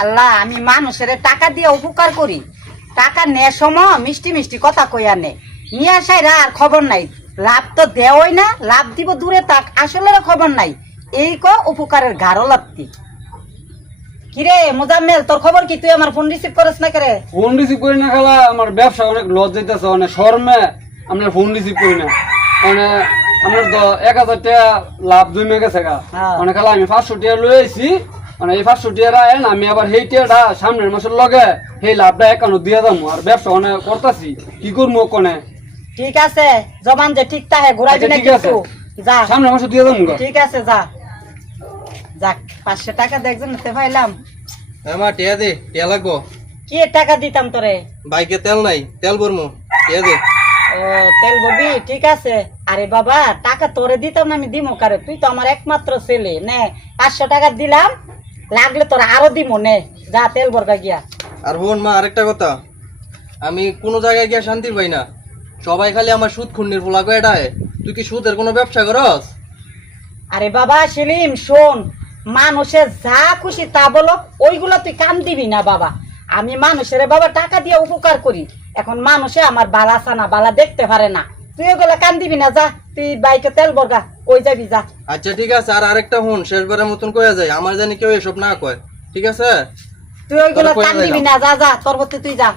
আল্লাহ আমি মানুষের টাকা দিয়ে উপকার করি। টাকা নেয় সময় মিষ্টি মিষ্টি কথা কইয়া নে। নিয়ে আসাই আর খবর নাই। লাভ তো দেওয়াই না লাভ দিব দূরে তাক আসলে খবর নাই। এই ক উপকারের ঘাড়ও লাভতি কিরে মোজাম্মেল তোর খবর কি? তুই আমার ফোন রিসিভ করিস না করে? ফোন রিসিভ করি না খালা আমার ব্যবসা অনেক লস যাইতেছে অনেক শর্মে। আপনার ফোন রিসিভ করি না। মানে আপনার তো এক হাজার টাকা লাভ জমে গেছে গা। হ্যাঁ। মানে খালা আমি পাঁচশো টাকা লই আইছি মানে এই পাঁচশো টাকা আইন আমি আবার সেই টাকাটা সামনের মাসের লগে সেই লাভটা একান্ন দিয়ে যাব আর ব্যবসা অনেক করতেছি কি করব কোনে ঠিক আছে জবান যে ঠিক তাহে ঘুরাইবি আচ্ছা, না ঠিক আছে। যা। সামনের মাসে দিয়ে যাব ঠিক আছে যা। যাক পাঁচশো টাকা দেখছেন নিতে পাইলাম। মা টিয়া দে টিয়া লাগবো। কি টাকা দিতাম তোরে? বাইকে তেল নাই তেল ভরমু টিয়া দে। ও তেল ববি ঠিক আছে। আরে বাবা টাকা তোরে দিতাম না আমি দিমো কারে? তুই তো আমার একমাত্র ছেলে নে পাঁচশো টাকা দিলাম লাগলে তোর আরও দি মনে। যা তেল বরগা গিয়া। আর হন মা আরেকটা কথা। আমি কোনো জায়গায় গিয়া শান্তি পাই না। সবাই খালি আমার সুদ খুন্ডির ফোলা কয়ে ডায় তুই কি সুদের কোনো ব্যবসা করস? আরে বাবা সেলিম শোন। মানুষের যা খুশি তা বলো ওইগুলো তুই কান দিবি না বাবা। আমি মানুষের বাবা টাকা দিয়ে উপকার করি। এখন মানুষে আমার বালা সানা বালা দেখতে পারে না। তুই ওগুলো কান দিবি না যা। তুই বাইকে তেল বরগা কই যাবি যা। আচ্ছা ঠিক আছে আর আরেকটা হন শেষবারের মতন কয়ে যায় আমার জানি কেউ এসব না কয়। ঠিক আছে? তুই ওইগুলো কান দিবি না যা যা তোর তুই যা।